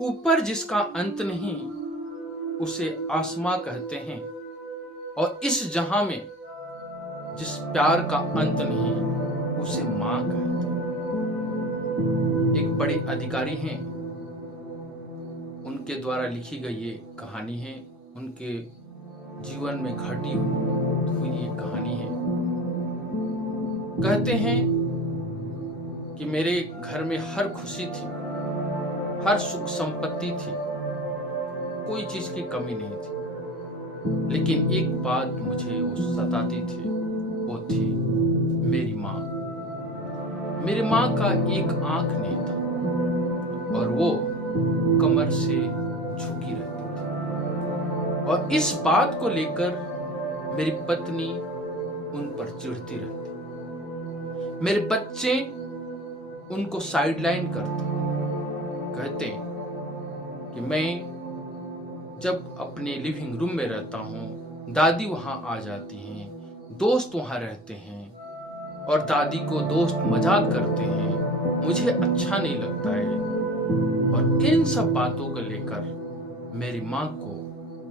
ऊपर जिसका अंत नहीं उसे आसमां कहते हैं, और इस जहां में जिस प्यार का अंत नहीं उसे मां कहते हैं। एक बड़े अधिकारी हैं, उनके द्वारा लिखी गई ये कहानी है। उनके जीवन में घटी हुई ये कहानी है। कहते हैं कि मेरे घर में हर खुशी थी, हर सुख संपत्ति थी, कोई चीज की कमी नहीं थी, लेकिन एक बात मुझे वो सताती थी, वो थी मेरी माँ। मेरी माँ का एक आंख नहीं था और वो कमर से झुकी रहती थी, और इस बात को लेकर मेरी पत्नी उन पर चिढ़ती रहती। मेरे बच्चे उनको साइडलाइन करते, कहते कि मैं जब अपने लिविंग रूम में रहता हूँ, दादी वहां आ जाती हैं, दोस्त वहां रहते हैं और दादी को दोस्त मजाक करते हैं, मुझे अच्छा नहीं लगता है। और इन सब बातों को लेकर मेरी माँ को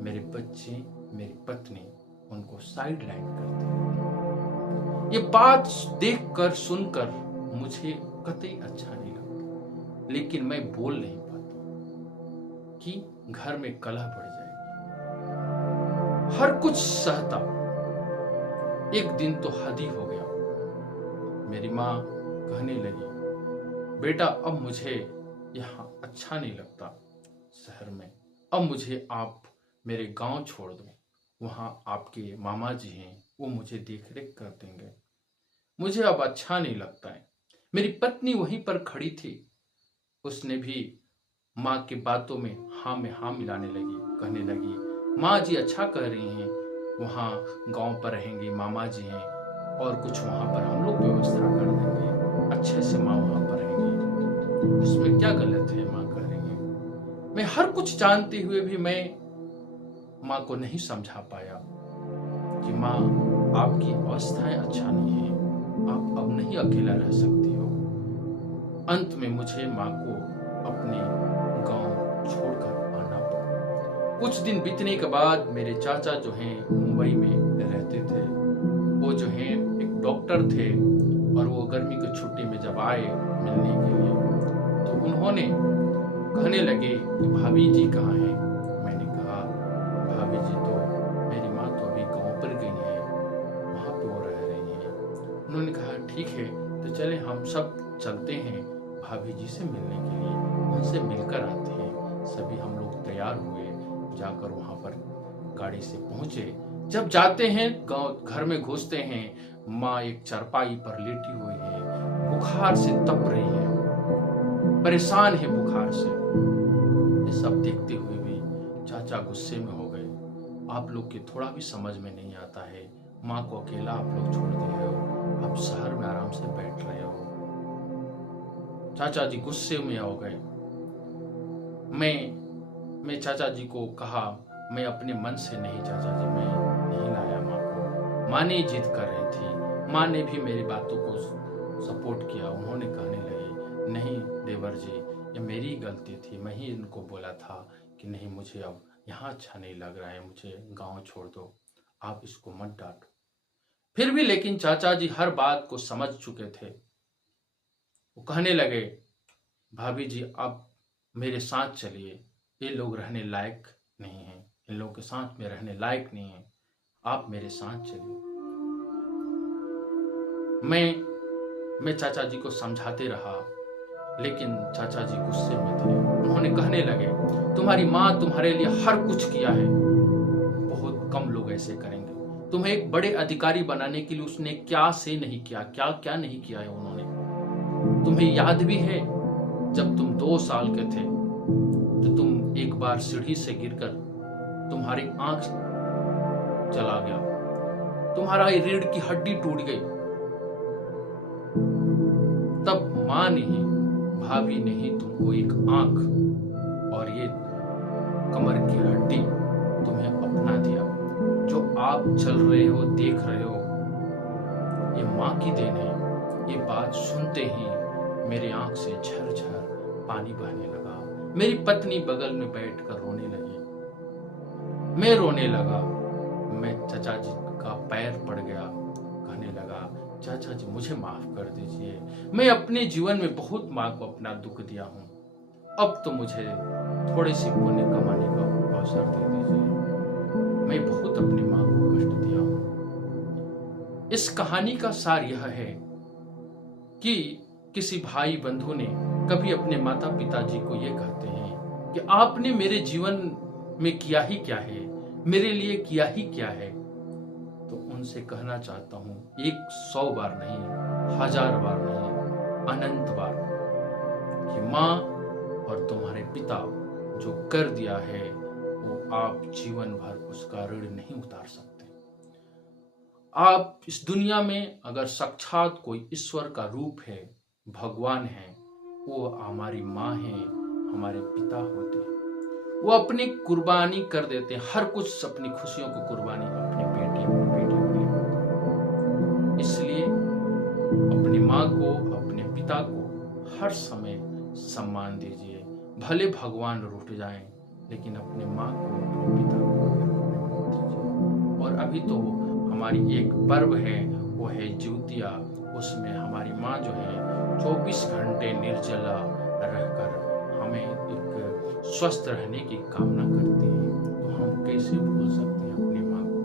मेरे बच्चे, मेरी पत्नी उनको साइडलाइन करते हैं। ये बात देखकर सुनकर मुझे कतई अच्छा नहीं लगता, लेकिन मैं बोल नहीं पाता कि घर में कलह बढ़ जाएगी। हर कुछ सहता, एक दिन तो हद ही हो गया। मेरी माँ कहने लगी, बेटा अब मुझे यहाँ अच्छा नहीं लगता शहर में, अब मुझे आप मेरे गांव छोड़ दो, वहाँ आपके मामा जी हैं, वो मुझे देख रेख कर देंगे, मुझे अब अच्छा नहीं लगता है। मेरी पत्नी वहीं पर खड़ी थी, उसने भी माँ की बातों में हाँ मिलाने लगी, कहने लगी माँ जी अच्छा कह रही हैं, वहाँ गांव पर रहेंगे, मामा जी हैं और कुछ वहाँ पर हम लोग व्यवस्था कर देंगे, अच्छे से माँ वहाँ पर रहेंगे, इसमें क्या गलत है, माँ कह रही है। मैं हर कुछ जानते हुए भी मैं माँ को नहीं समझा पाया कि माँ आपकी अवस्थाएं अच्छा नहीं है, आप अब नहीं अकेला रह सकती हो। अंत में मुझे माँ को अपने गांव छोड़कर आना पड़ा। कुछ दिन बीतने के बाद मेरे चाचा जो हैं मुंबई में रहते थे, वो जो हैं एक डॉक्टर थे, और वो गर्मी की छुट्टी में जब आए मिलने के लिए तो उन्होंने कहने लगे कि भाभी जी कहाँ हैं। मैंने कहा भाभी जी तो मेरी माँ तो अभी गांव पर गई है, वहाँ पे वो रह रही है। उन्होंने कहा ठीक है तो चले हम सब चलते हैं भाभी जी से मिलने के लिए, उनसे मिलकर आते हैं। सभी हम लोग तैयार हुए, जाकर वहां पर गाड़ी से पहुंचे। जब जाते हैं गांव घर में घुसते हैं, माँ एक चारपाई पर लेटी हुई है, बुखार से तप रही है, परेशान है बुखार से। ये सब देखते हुए भी चाचा गुस्से में हो गए, आप लोग के थोड़ा भी समझ में नहीं आता है, माँ को अकेला आप लोग छोड़ दिए हो, आप शहर में आराम से बैठ रहे हो। चाचा जी गुस्से में हो गए। मैं चाचा जी को कहा मैं अपने मन से नहीं चाचा जी, मैं नहीं लाया माँ को, माँ ने जिद कर रही थी, माँ ने भी मेरी बातों को सपोर्ट किया। उन्होंने कहने लगे नहीं देवर जी ये मेरी गलती थी, मैं ही इनको बोला था कि नहीं मुझे अब यहाँ अच्छा नहीं लग रहा है, मुझे गांव छोड़ दो, आप इसको मत डांटो। फिर भी लेकिन चाचा जी हर बात को समझ चुके थे। वो कहने लगे भाभी जी आप मेरे साथ चलिए, ये लोग रहने लायक नहीं हैं, इन लोगों के साथ में रहने लायक नहीं है, आप मेरे साथ चलिए। मैं चाचा जी को समझाते रहा, लेकिन चाचा जी गुस्से में थे। उन्होंने कहने लगे तुम्हारी माँ तुम्हारे लिए हर कुछ किया है, बहुत कम लोग ऐसे करेंगे, तुम्हें एक बड़े अधिकारी बनाने के लिए उसने क्या से नहीं किया, क्या क्या नहीं किया है उन्होंने। तुम्हें याद भी है जब तुम 2 साल के थे तो तुम एक बार सीढ़ी से गिरकर तुम्हारी आंख चला गया, तुम्हारा रीढ़ की हड्डी टूट गई, तब माँ ने ही भाभी ने ही तुमको एक आंख और ये कमर की हड्डी तुम्हें अपना दिया। जो आप चल रहे हो देख रहे हो ये माँ की देन है। ये बात सुनते ही मेरे आंख से झरझर पानी बहने लगा। मेरी पत्नी बगल में बैठकर रोने लगी। मैं रोने लगा। मैं चाचा जी का पैर पड़ गया, कहने लगा, चाचा जी मुझे माफ कर दीजिए, मैं अपने जीवन में बहुत माँ को अपना दुख दिया हूँ, अब तो मुझे थोड़ी सी पुण्य कमाने का अवसर दे दीजिए, मैं बहुत अपनी माँ को कष्ट दिया हूँ। इस कहानी का सार यह है कि किसी भाई बंधु ने कभी अपने माता पिताजी को यह कहते हैं कि आपने मेरे जीवन में किया ही क्या है, मेरे लिए किया ही क्या है, तो उनसे कहना चाहता हूं, 100 बार नहीं, 1000 बार नहीं, अनंत बार, कि माँ और तुम्हारे पिता जो कर दिया है वो आप जीवन भर उसका ऋण नहीं उतार सकते। आप इस दुनिया में अगर साक्षात कोई ईश्वर का रूप है, भगवान है, वो हमारी माँ है, हमारे पिता होते हैं। वो अपनी कुर्बानी कर देते हैं, हर कुछ अपनी खुशियों को कुर्बानी अपने बेटे के लिए। इसलिए अपनी माँ को, अपने पिता को हर समय सम्मान दीजिए। भले भगवान रूठ जाएं, लेकिन अपने माँ को, अपने पिता को कभी रूठने मत दीजिए। और अभी तो हमारी एक पर्व है, वो है जिउतिया। उसमें हमारी माँ जो है 24 घंटे निर्जला रहकर हमें एक स्वस्थ रहने की कामना करती है। तो हम कैसे भूल सकते हैं अपनी माँ को।